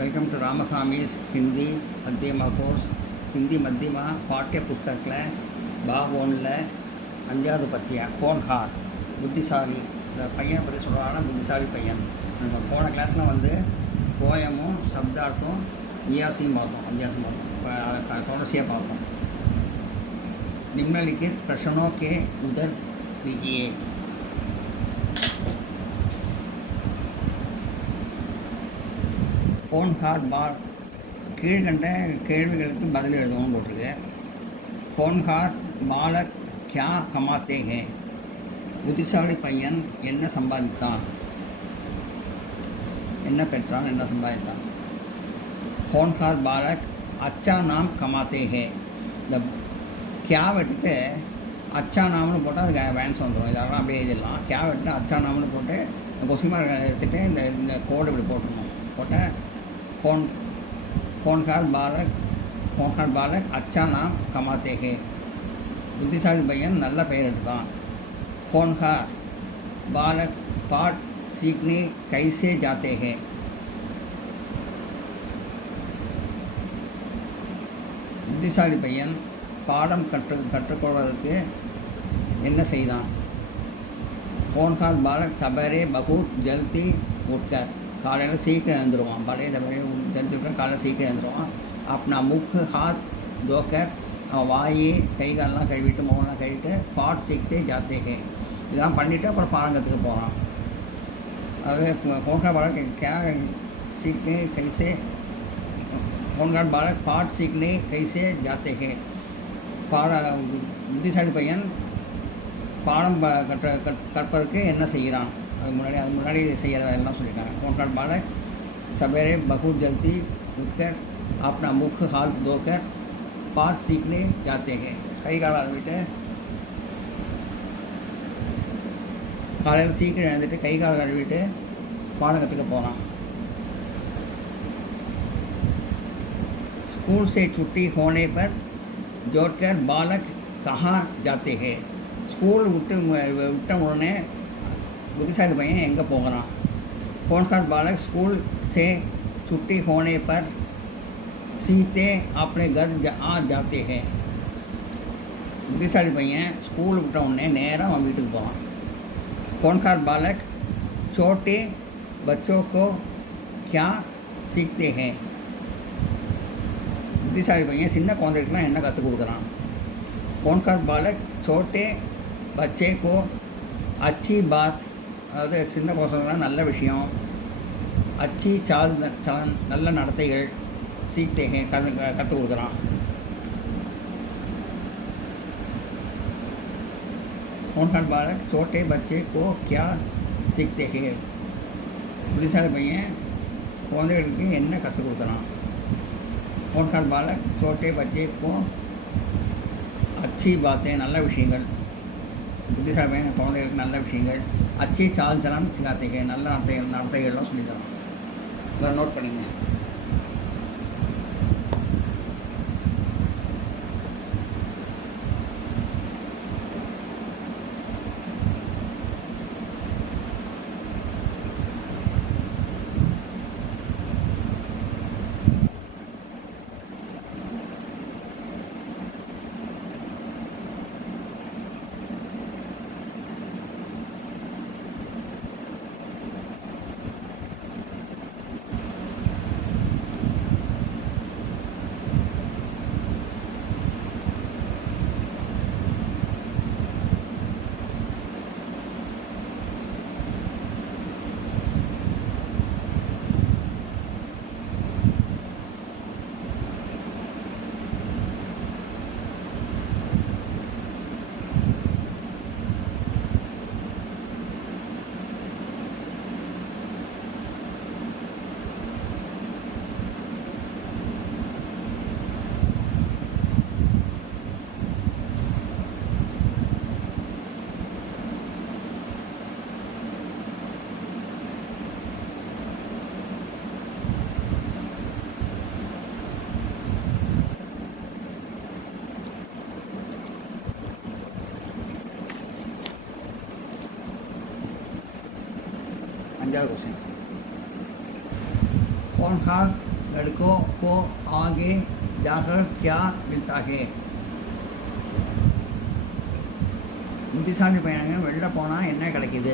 Welcome to Ramasamy's Hindi Madhyama course. Hindi Madhyama பாட்டிய புஸ்தகத்தில் பாக் ஒன்றில் 5வது பத்தியம் ஹோன்ஹார், புத்திசாலி. இந்த பையனை பற்றி சொல்கிறாங்கன்னா புத்திசாலி பையன். நம்ம போன கிளாஸில் வந்து போயமும் சப்தார்த்தம் இயாசியும் பார்த்தோம், அபியாசம் பார்த்தோம். அதை தொடர்ச்சியாக பார்ப்போம். निम्नलिखित प्रश्नों के उत्तर दीजिए. ஹோன்ஹார் பால் கீழ்கண்ட கேள்விகளுக்கு பதில் எழுதவும் போட்டிருக்கு. ஹோன்ஹார் பாலக் கியா கமாத்தே ஹே, புத்திசாலி பையன் என்ன சம்பாதித்தான், என்ன பெற்றான், என்ன சம்பாதித்தான். ஹோன்ஹார் பாலக் அச்சா நாம் கமாத்தே ஹே. இந்த கேவ் எடுத்துட்டு அச்சா நாம்னு போட்டால் அதுக்கு வேன்ஸ் வந்துடும். இதெல்லாம் அப்படியே எழுதிடலாம். கேவ் எடுத்துகிட்டு அச்சா நாம்னு போட்டு கொஸ்டின் எடுத்துகிட்டு இந்த கோடு இப்படி போட்டுடணும். போட்டால் ஹோன்ஹார் பாலக் அச்சா நாம் கமாத்தே ஹே, புத்திசாலி பையன் நல்ல பெயர் எடுத்தான். ஹோன்ஹார் பாலக் பாட் சீக்னே கைசே ஜாத்தே ஹே, புத்திசாலி பையன் பாடம் கற்றுக்கொள்வதற்கு என்ன செய்தான். ஹோன்ஹார் பாலக் சபரே பகுத் ஜல்தி உட்கர், காலையில் சீக்கிரம் எழுந்துருவான். பழைய சபரே ஜல்தி உட்கர், காலையில் சீக்கிரம் எழுந்துருவான். அப்பனா முக் ஹாத் தோக்கர், வாயே கை காலெலாம் கழுவிட்டு முகம்லாம் கழுவிட்டு பாட் சீக்கிரே ஜாத்தே ஹே, இதெல்லாம் பண்ணிவிட்டு அப்புறம் பாடங்கத்துக்கு போகிறான். அது ஹோன்ஹார் பாலக் கே சீக்கிரே கைசே, ஹோன்ஹார் பாலக் பாட் சீக்கிரே கைசே ஜாத்தே ஹே, புத்திசாலி பையன் பாடம் கற்பதற்கு என்ன செய்கிறான். அது முன்னாடி செய்கிறத எல்லாம் சொல்லியிருக்காங்க. ஹோன்ஹார் பாலக் சபேரே பகுத் ஜல்தி உட்கர் अपना मुख हाथ धोकर पाठ सीखने जाते हैं. கை கால் அழுவிட்டு காலையில் சீக்கிரம் எழுந்துட்டு கை கால் கழுவிட்டு பாடம் கற்றுக்க போகிறான். स्कूल से छुट्टी होने पर जोड़कर बालक कहाँ जाते हैं. ஸ்கூல் விட்ட உடனே புத்திசாலி பையன் எங்கே போகிறான். ஹோன்ஹார் பாலக் ஸ்கூல் से छुट्टी होने पर सीते अपने घर आ जाते हैं. புத்திசாலி பையன் ஸ்கூல் விட்ட உடனே நேராக அவன் வீட்டுக்கு போவான். ஹோன்ஹார் பாலக் छोटे बच्चों को क्या सीखते हैं, புத்திசாலி பையன் சின்ன குழந்தைகளுக்குலாம் என்ன கற்றுக் கொடுக்குறான். ஹோன்ஹார் பாலக் छोटे बच्चे को अच्छी बात, அதாவது சின்ன குழந்தைகள்லாம் நல்ல விஷயம், அச்சி சலன் நல்ல நடத்தைகள், सीखते हैं கற்றுக் கொடுக்குறான். ஹோன்ஹார் பாலக் छोटे बच्चे को क्या सीखते हैं, புத்திசாலி பையன் குழந்தைகளுக்கு என்ன கற்றுக் கொடுக்குறான். ஹோன்ஹார் பாலக் छोटे बच्चे को अच्छी बातें நல்ல விஷயங்கள், புத்திசாலி பையன் குழந்தைகளுக்கு நல்ல விஷயங்கள், अच्छी चाल चलन सिखाते हैं நல்ல நடத்தைகள்லாம் சொல்லித்தரான். அதை நோட் பண்ணிங்க. அஞ்சாவது கொஸ்டின். ஹோன்ஹார் लड़कों को आगे जाकर क्या मिलता है புத்திசாலி பையனுங்க வெளில போனால் என்ன கிடைக்குது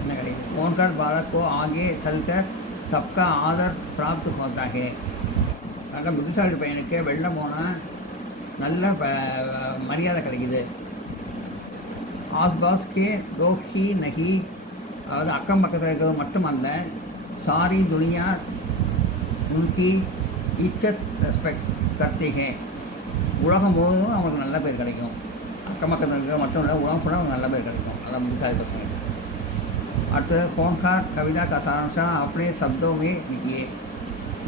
என்ன கிடைக்குது फोन कर बालक को आगे चलकर सबका आदर प्राप्त होता है நல்ல புத்திசாலி பையனுக்கு வெளில போனால் நல்ல மரியாதை கிடைக்குது ஆஸ்பாஸ் கே லோக் ஹி நஹி அதாவது அக்கம் பக்கத்தில் இருக்கிறது மட்டுமல்ல சாரி துனியா உன்கி இச்சத் ரெஸ்பெக்ட் करते हैं உலகம் முழுவதும் அவங்களுக்கு நல்ல பேர் கிடைக்கும் அக்கம் பக்கத்தில் இருக்கிறது மட்டும் இல்லை உலகம் ஃபுல்லாக அவங்க நல்ல பேர் கிடைக்கும் அதான் புத்திசாலி பசங்களுக்கு அடுத்தது ஃபோன்கார் கவிதா கா சாராம்சா அப்படியே சப்தோமே लिखिए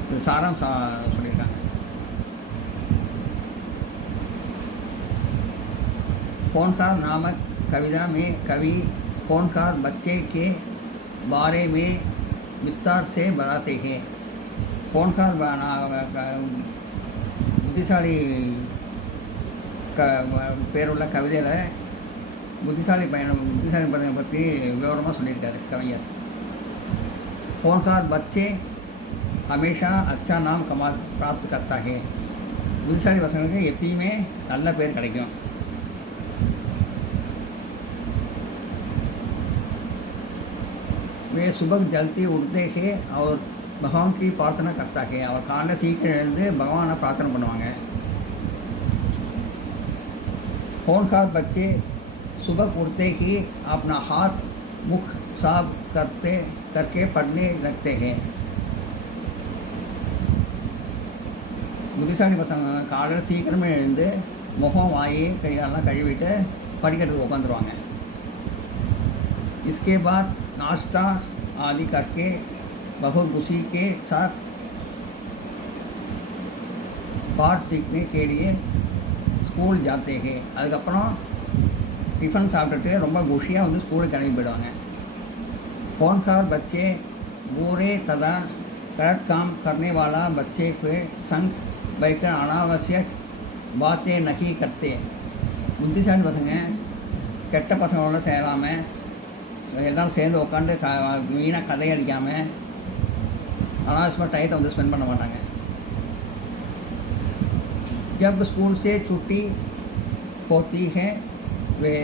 இது சாராம்சம் சொல்லியிருக்காங்க फोनकार नामक कविता में कवि फोनकार बच्चे के बारे में विस्तार से बताते हैं फोनकार புத்திசாலி பேருள்ள கவிதையில் புத்திசாலி பையனை பற்றி விவரமாக சொல்லியிருக்காரு கவிஞர் फोनकार बच्चे हमेशा अच्छा नाम कमा प्राप्त करता है புத்திசாலி பசங்களுக்கு எப்பயுமே நல்ல பேர் கிடைக்கும் वे सुबह जल्दी उठते हैं और भगवान की प्रार्थना करता है और காலையில் சீக்கிரம் எழுந்து பகவானை பிரார்த்தனை பண்ணுவாங்க होनहार बच्चे सुबह उठते ही अपना हाथ मुख साफ करके पढ़ने लगते हैं புத்திசாலி பசங்க காலையில் சீக்கிரமே எழுந்து முகம் வாய் கையெல்லாம் கழுவிட்டு படிக்கிறதுக்கு உட்காந்துருவாங்க इसके बाद नाश्ता आदि करके बहुत खुशी के साथ पाठ सीखने के लिए स्कूल जाते हैं அதுக்கப்புறம் டிஃபன் சாப்பிட்டுட்டு ரொம்ப குஷியாக வந்து ஸ்கூலுக்கு கிளம்பி போயிடுவாங்க होनहार बच्चे बुरे तथा गलत काम करने वाला बच्चे के संग बैठकर अनावश्यक बातें नहीं करते புத்திசாலி பசங்க கெட்ட பசங்களோட சேராமல் எல்லோரும் சேர்ந்து உட்காந்து வீணாக கதை அடிக்காமல் அனாவசியமாக டயத்தை வந்து ஸ்பெண்ட் பண்ண மாட்டாங்க जब स्कूल से छुट्टी होती है वे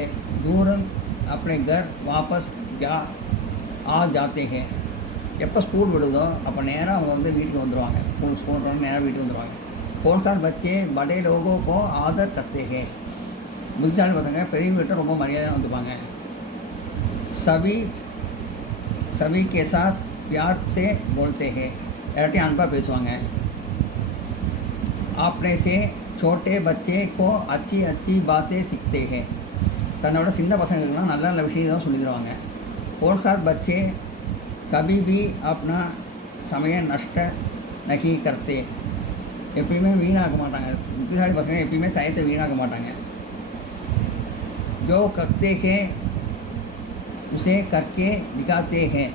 तुरंत अपने घर वापस आ जाते हैं எப்போ ஸ்கூல் விடுதோ அப்போ நேராக அவங்க வந்து வீட்டுக்கு வந்துடுவாங்க ஸ்கூல் நேராக வீட்டுக்கு வந்துடுவாங்க होनहार बच्चे बड़े लोगों को आदर करते हैं புத்திசாலி பசங்க பெரியவங்கிட்ட ரொம்ப மரியாதையாக வந்துப்பாங்க सभी के साथ प्यार से बोलते हैं எல்லாத்தையும் அன்பாக பேசுவாங்க अपने से छोटे बच्चे को अच्छी अच्छी बातें सीखते हैं தன்னோட சின்ன பசங்களுக்கெல்லாம் நல்ல நல்ல விஷயம் தான் சொல்லி தருவாங்க होनहार बच्चे कभी भी अपना समय नष्ट नहीं करते எப்பயுமே வீணாக்க மாட்டாங்க புத்திசாலி பசங்க எப்பயுமே டயத்தை வீணாக்க மாட்டாங்க जो करते हैं उसे करके दिखाते हैं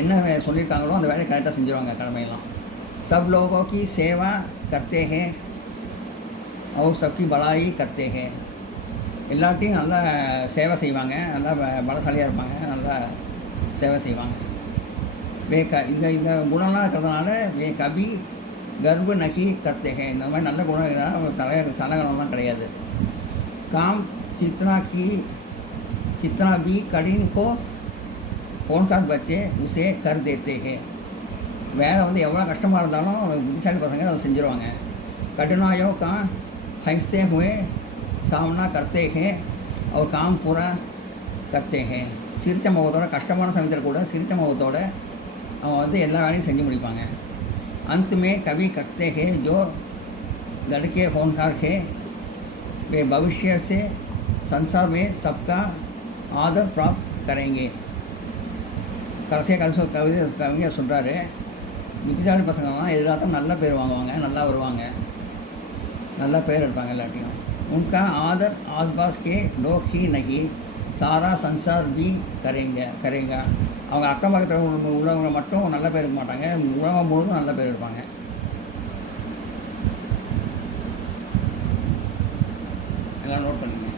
என்ன சொல்லியிருக்காங்களோ அந்த வேலையை கரெக்டாக செஞ்சுருவாங்க கடமையெல்லாம் सब लोगों की सेवा करते हैं और सबकी भलाई करते हैं எல்லாத்தையும் நல்லா சேவை செய்வாங்க நல்லா பலசாலியாக இருப்பாங்க நல்லா சேவை செய்வாங்க இந்த குணம்லாம் இருக்கிறதுனால வே கபி கர்வ நகி करते हैं இந்த மாதிரி நல்ல குணம் இருந்தால் தலைகணம்லாம் கிடையாது காம் जितना भी कठिन को होनहार बच्चे उसे कर देते हैं வேலை வந்து எவ்வளோ கஷ்டமாக இருந்தாலும் புத்திசாலி பசங்க அதை செஞ்சுருவாங்க कठिनाइयों का हंसते हुए सामना करते हैं और काम पूरा करते हैं சிரித்த முகத்தோட கஷ்டமான சமயத்தில் கூட சிரித்த முகத்தோட அவன் வந்து எல்லா வேலையும் செஞ்சு முடிப்பாங்க अंत में कभी करते हैं जो लड़के होनहार है वे भविष्य से संसार में सबका आदर प्राप्त करेंगे கடைசியாக கவிஞர் சொல்கிறாரு புத்திசாலி பசங்கள்லாம் எல்லாத்தையும் நல்ல பேர் வாங்குவாங்க நல்லா வருவாங்க நல்லா பேர் எடுப்பாங்க எல்லாத்தையும் उनका आदर आसपास के लोग ही नहीं सारा संसार भी करेगा அவங்க அக்கம் பக்கத்தில் உள்ளவங்க மட்டும் நல்ல பேர் இருக்க மாட்டாங்க உலகம் முழுவதும் நல்ல பேர் இருப்பாங்க எல்லாம் நோட் பண்ணுங்க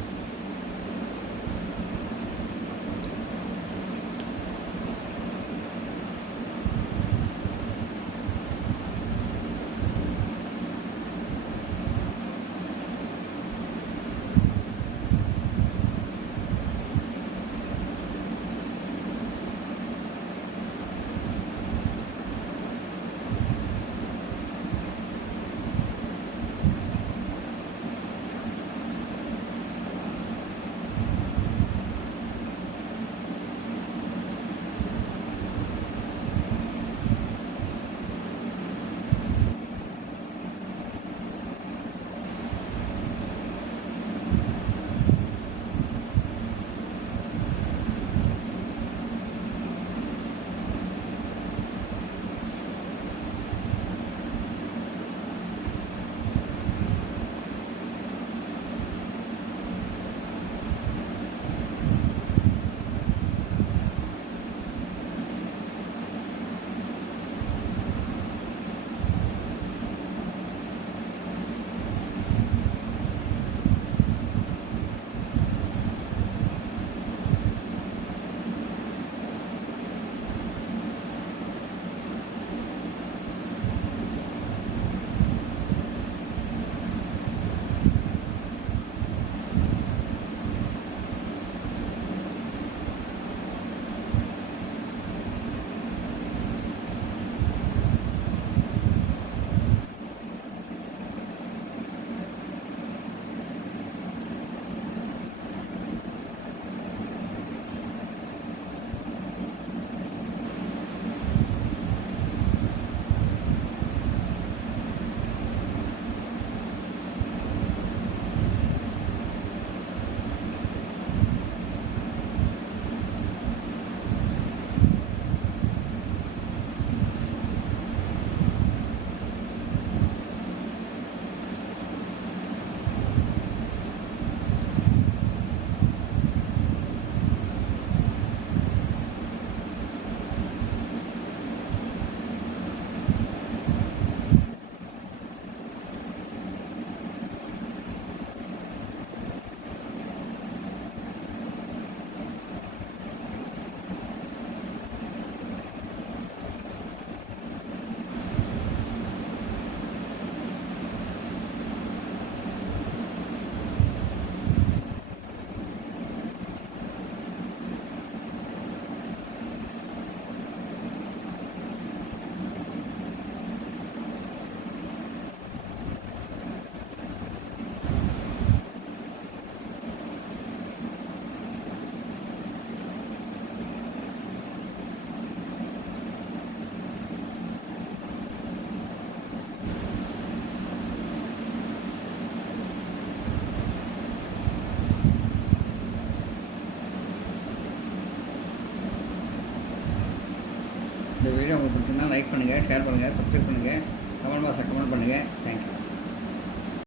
இந்த வீடியோ உங்களுக்கு பிடிச்சிருந்தா லைக் பண்ணுங்கள், ஷேர் பண்ணுங்கள், சப்ஸ்கிரைப் பண்ணுங்கள், கமெண்ட் பாக்ஸில் கமெண்ட் பண்ணுங்கள். தேங்க்யூ.